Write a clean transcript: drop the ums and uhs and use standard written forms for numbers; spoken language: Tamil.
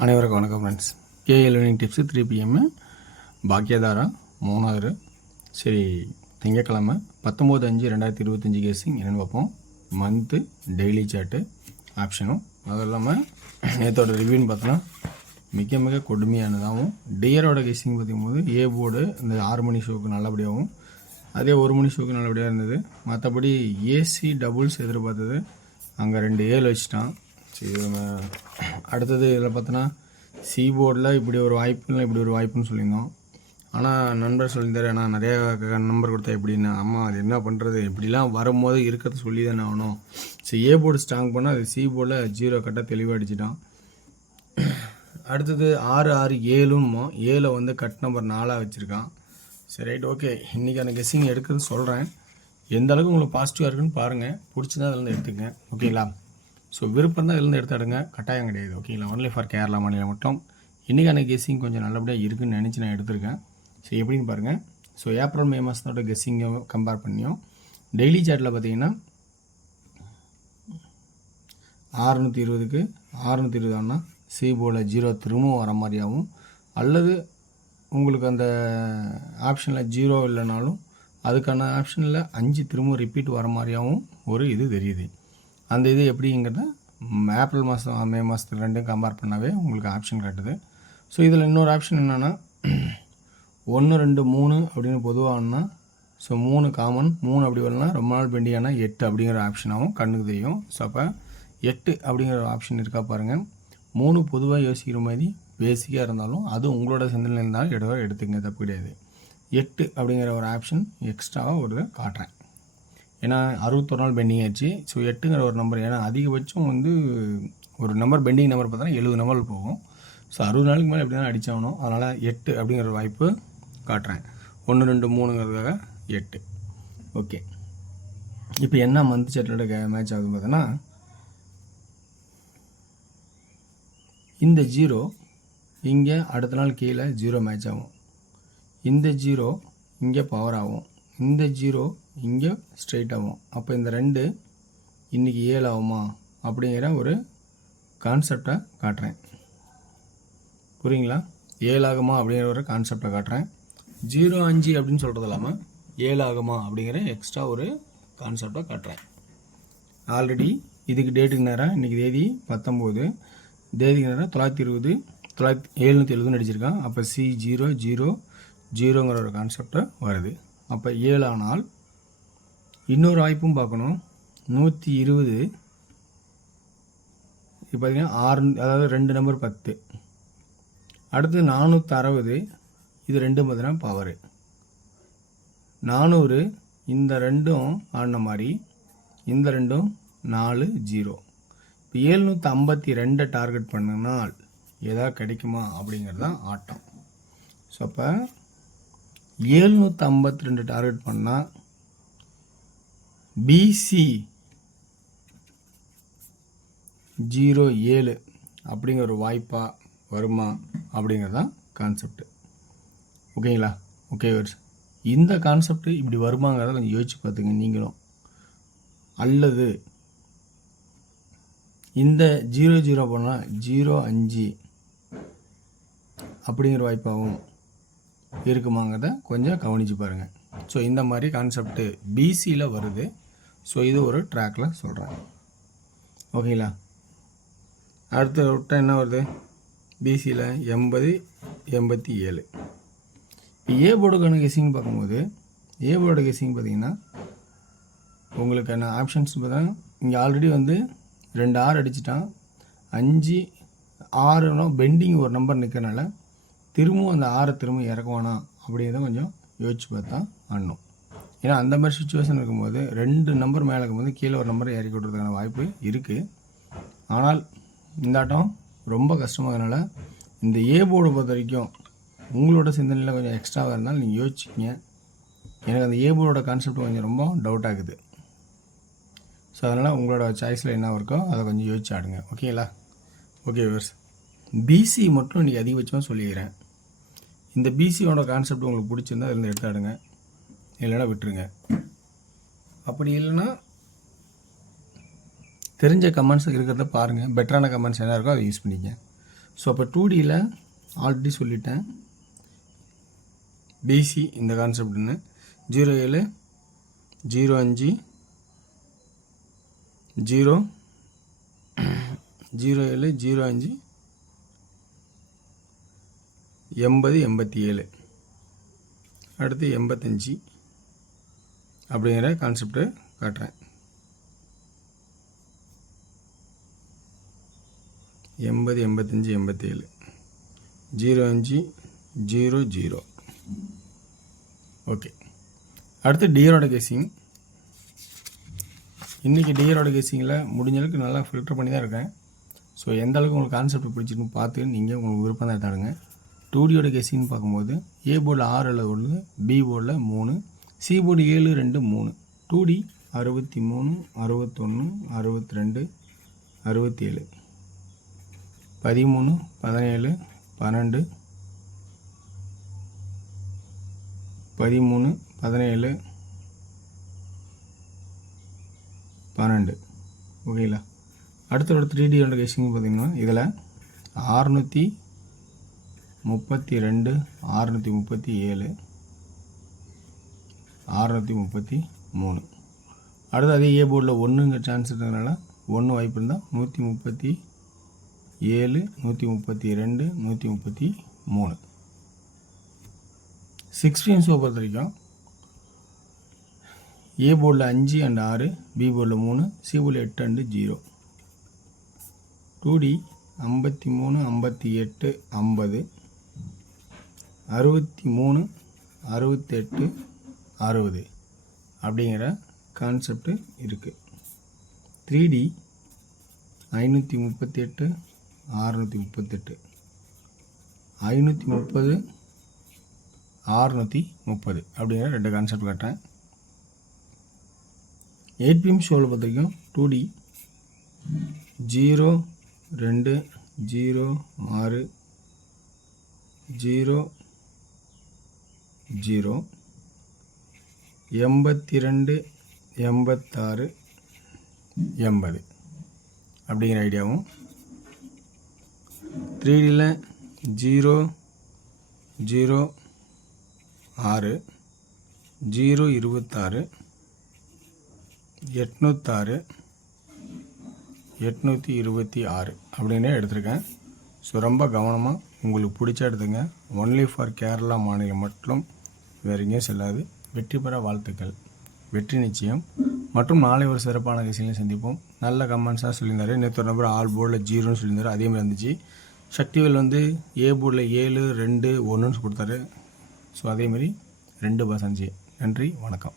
அனைவருக்கும் வணக்கம் ஃப்ரெண்ட்ஸ். லேர்னிங் டிப்ஸு 3 PM பாக்கியதாரா 3வது. சரி, திங்கக்கிழமை 19/5/2025 கேசிங் என்னென்னு பார்ப்போம். மந்த்து, டெய்லி சார்ட்டு, ஆப்ஷனும். அது இல்லாமல் நேற்றோட ரிவ்யூன்னு பார்த்தோன்னா மிக மிக கொடுமையானதாகவும், டியரோட கேசிங் பார்க்கும்போது ஏ போர்டு இந்த 6 மணி ஷோக்கு நல்லபடியாகவும், அதே 1 மணி ஷோக்கு நல்லபடியாக இருந்தது. மற்றபடி ஏசி டபுள்ஸ் எதிர்பார்த்தது அங்கே 2 ஏழு வச்சுட்டான். சரி, அடுத்தது இதில் பார்த்தோன்னா சி போர்டில் இப்படி ஒரு வாய்ப்புன்னு சொல்லியிருந்தோம். ஆனால் நண்பர் சொல்லியிருந்தார், ஆனால் நிறையா நம்பர் கொடுத்தா எப்படின்னா, அம்மா அது என்ன பண்ணுறது, இப்படிலாம் வரும்போது இருக்கிறத சொல்லி தானே ஆகணும். சரி, ஏ போர்டு ஸ்ட்ராங் பண்ணால் அது சி போர்டில் 0 கட்டாக தெளிவாக அடிச்சிட்டான். அடுத்தது 6-6-7 7 வந்து கட் நம்பர் 4 வச்சுருக்கான். சரி, ரைட், ஓகே. இன்றைக்கான கெஸ்ஸிங் எடுக்கிறது சொல்கிறேன். எந்த அளவுக்கு உங்களுக்கு பாசிட்டிவாக இருக்குன்னு பாருங்கள். பிடிச்சிருந்தா அதில் எடுத்துக்கங்க, ஓகேங்களா? ஸோ விருப்பம் தான் இதுலேருந்து எடுத்துடுங்க, கட்டாயம் கிடையாது, ஓகேங்களா? ஒன்லி ஃபார் கேரளா மாநிலம் மட்டும். இன்றைக்கான கெஸ்ஸிங் கொஞ்சம் நல்லபடியாக இருக்குதுன்னு நினச்சி நான் எடுத்திருக்கேன். ஸோ எப்படின்னு பாருங்கள். ஸோ ஏப்ரல் மே மாதத்தோட கெஸ்ஸிங்கை கம்பேர் பண்ணியும் டெய்லி சார்ட்டில் பார்த்தீங்கன்னா 620க்கு 620 ஆனால் சி போர்டில் 0 திரும்பவும் வர மாதிரியாகவும், அல்லது உங்களுக்கு அந்த ஆப்ஷனில் 0 இல்லைனாலும் அதுக்கான ஆப்ஷனில் 5 திரும்பவும் ரிப்பீட் வர மாதிரியாகவும் ஒரு இது தெரியுது. அந்த இது எப்படிங்கிறத ஏப்ரல் மாதம் மே மாதத்துக்கு ரெண்டும் கம்பேர் பண்ணாவே உங்களுக்கு ஆப்ஷன் காட்டுது. ஸோ இதில் இன்னொரு ஆப்ஷன் என்னென்னா 1 2 3 அப்படின்னு பொதுவாகனா, ஸோ 3 காமன், 3 அப்படி வரலனா ரொம்ப நாள் பெண்டிங்கானா 8 அப்படிங்கிற ஆப்ஷனாகவும் கண்ணுக்கு தெரியும். ஸோ அப்போ 8 அப்படிங்கிற ஒரு ஆப்ஷன் இருக்கா பாருங்கள். 3 பொதுவாக யோசிக்கிற மாதிரி பேசிக்காக இருந்தாலும் அது உங்களோட சிந்தனை இருந்தாலும் எடுத்துக்கங்க, தப்பு கிடையாது. 8 அப்படிங்கிற ஒரு ஆப்ஷன் எக்ஸ்ட்ராவாக ஒரு காட்டுறேன். ஏன்னா 61 நாள் பெண்டிங் ஆச்சு. ஸோ 8ங்கிற ஒரு நம்பர், ஏன்னா அதிகபட்சம் வந்து ஒரு நம்பர் பெண்டிங் நம்பர் பார்த்தோன்னா 70 நம்பர் போகும். ஸோ 60 நாளுக்கு மேலே எப்படி தான் அடித்தாகணும். அதனால் 8 அப்படிங்கிற ஒரு வாய்ப்பு காட்டுறேன். 1 2 3ங்கிறதுக்காக 8. ஓகே, இப்போ என்ன மந்த் சார்ட்டோட மேட்ச் ஆகுதுன்னு பார்த்தோன்னா, இந்த 0 இங்கே அடுத்த நாள் கீழே 0 மேட்ச் ஆகும். இந்த 0 இங்கே பவர் ஆகும். இந்த 0 இங்கே ஸ்ட்ரைட் ஆகும். அப்போ இந்த 2 இன்றைக்கி 7 ஆகுமா அப்படிங்கிற ஒரு கான்செப்டை காட்டுறேன். புரியுங்களா? 7 ஆகுமா அப்படிங்கிற ஒரு கான்செப்டை காட்டுறேன். 0-5 அப்படின்னு சொல்கிறது இல்லாமல் 7 ஆகுமா அப்படிங்கிற எக்ஸ்ட்ரா ஒரு கான்செப்டை காட்டுறேன். ஆல்ரெடி இதுக்கு டேட்டுக்கு நேரம் இன்றைக்கி தேதி 19, தேதிக்கு நேரம் 920 770 அடிச்சிருக்கான். அப்போ C0-0-0ங்கிற ஒரு கான்செப்டை வருது. அப்போ 7 ஆனால் இன்னொரு வாய்ப்பும் பார்க்கணும். 120 இப்போ பார்த்தீங்கன்னா 6, அதாவது 2 நம்பர் 10. அடுத்து 460, இது 2 பார்த்தீங்கன்னா பவரு 400. இந்த 2ம் ஆடின மாதிரி இந்த 2ம் 4 0. இப்போ 752 டார்கெட் பண்ணினால் எதாவது கிடைக்குமா அப்படிங்கிறது தான் ஆட்டம். ஸோ அப்போ 752 டார்கெட் பண்ணால் பிசி 07 அப்படிங்கிற ஒரு வாய்ப்பாக வருமா அப்படிங்கிறது தான் கான்செப்ட், ஓகேங்களா? ஓகே வர்ஸ், இந்த கான்செப்ட் இப்படி வருமாங்கிறத கொஞ்சம் யோசிச்சு பார்த்துங்க நீங்களும். அல்லது இந்த 0-0 போனால் 0-5 அப்படிங்கிற வாய்ப்பாகவும் இருக்குமாங்கிறத கொஞ்சம் கவனித்து பாருங்கள். ஸோ இந்த மாதிரி கான்செப்ட்டு பிசியில் வருது. ஸோ இது ஒரு ட்ராக்கில் சொல்கிறேன், ஓகேங்களா? அடுத்த விட்டால் என்ன வருது? பிசியில் 80-87. இப்போ ஏ போர்டுக்கான கெஸ்ஸிங் பார்க்கும்போது ஏ போர்டு கெஸ்ஸிங் பார்த்திங்கன்னா உங்களுக்கான ஆப்ஷன்ஸ் பார்த்தா இங்கே ஆல்ரெடி வந்து 2 6 அடிச்சிட்டான். 5 6 பெண்டிங் ஒரு நம்பர் நிற்கிறனால திரும்பவும் அந்த 6 திரும்ப இறக்குவானா அப்படிங்கிறத கொஞ்சம் யோசிச்சு பார்த்தா ஆடணும். ஏன்னா அந்த மாதிரி சுச்சுவேஷன் இருக்கும்போது 2 நம்பர் மேலே இருக்கும்போது கீழே ஒரு நம்பரை இறக்கி விட்றதுக்கான வாய்ப்பு இருக்குது. ஆனால் இந்த ஆட்டம் ரொம்ப கஷ்டமாகறதுனால இந்த ஏ போர்டை பொறுத்த வரைக்கும் உங்களோட சிந்தனையில் கொஞ்சம் எக்ஸ்ட்ராவாக இருந்தாலும் நீங்கள் யோசிச்சிங்க. எனக்கு அந்த ஏ போர்டோட கான்செப்ட் கொஞ்சம் ரொம்ப டவுட் ஆகுது. ஸோ அதனால் உங்களோட சாய்ஸில் என்ன இருக்கோ அதை கொஞ்சம் யோசிச்சு ஆடுங்க, ஓகேங்களா? ஓகே வியூவர்ஸ், பிசி மட்டும் இன்றைக்கி அதிகபட்சமாக சொல்லிக்கிறேன். இந்த பிசியோட கான்செப்ட் உங்களுக்கு பிடிச்சிருந்தா அதில் எடுத்து ஆடுங்க, இல்லைன்னா விட்டுருங்க. அப்படி இல்லைன்னா தெரிஞ்ச கமெண்ட்ஸ் இருக்கிறத பாருங்கள், பெட்டரான கமெண்ட்ஸ் என்ன இருக்கோ அதை யூஸ் பண்ணிக்க. ஸோ அப்போ 2Dயில் ஆல்ரெடி சொல்லிட்டேன் பிசி இந்த கான்செப்ட்னு 07 05 0 07 05 80 87 அடுத்து 85 அப்படிங்கிற கான்செப்டை காட்டுறேன். 80 85 87 05 00. ஓகே, அடுத்து டியரோட கேசிங். இன்றைக்கி டியரோட கேசிங்கில் முடிஞ்ச அளவுக்கு நல்லா ஃபில்டர் பண்ணி தான் இருக்கேன். ஸோ எந்த அளவுக்கு உங்களுக்கு கான்செப்ட் பிடிச்சிருக்குன்னு பார்த்து நீங்கள் உங்களுக்கு விருப்பம் தான் எடுத்தாடுங்க. 2Dயோட கேசிங்னு பார்க்கும்போது ஏ போர்டில் 6 அளவு ஒன்று, பி போர்டில் 3, சி போர்டு 7 2 3, 2D 63 61 62 67 13 17 12 13 17 12. ஓகேங்களா? அடுத்த 3Dயோட கேசிங் பார்த்திங்கன்னா இதில் 632 637 633. அடுத்து அதே ஏ போர்டில் 1ங்கிற சான்ஸ் இருக்கிறதுனால 1 வாய்ப்பு இருந்தால் 137 132 133. 16 ஷோ பொறுத்த வரைக்கும் ஏ போர்டில் 5 அண்ட் 6, பி போர்டில் 3, சி போர்டில் 8 அண்டு 0. 2D 53 58 50 63 68 60 அப்படிங்கிற கான்செப்ட் இருக்குது. 3D 538 638 530 630 அப்படிங்கிற 2 கான்செப்ட் காட்டுறேன். 8PM ஷோவில் பொறுத்த வரைக்கும் 2D 0 2 0 6 0 0 82 86 80 அப்படிங்கிற ஐடியாவும். 3Dயில் 0 0 6 0 26 806 826 அப்படின்னு எடுத்திருக்கேன். ஸோ ரொம்ப கவனமாக உங்களுக்கு பிடிச்ச எடுத்துங்க. ஒன்லி ஃபார் கேரளா மாநிலம் மட்டும், வேறு எங்கேயும் செல்லாது. வெற்றி பெற வாழ்த்துக்கள். வெற்றி நிச்சயம். மற்றும் நாளை ஒரு சிறப்பான விஷயங்களை சந்திப்போம். நல்ல கமெண்ட்ஸாக சொல்லியிருந்தார். நேற்று ஒரு நம்பர் ஆல் போர்டில் 0ன்னு சொல்லியிருந்தார். அதேமாதிரி இருந்துச்சு. சக்திவேல் ஏ போர்டில் 7 2 1ன்னு கொடுத்தாரு. ஸோ அதேமாதிரி 2%. நன்றி, வணக்கம்.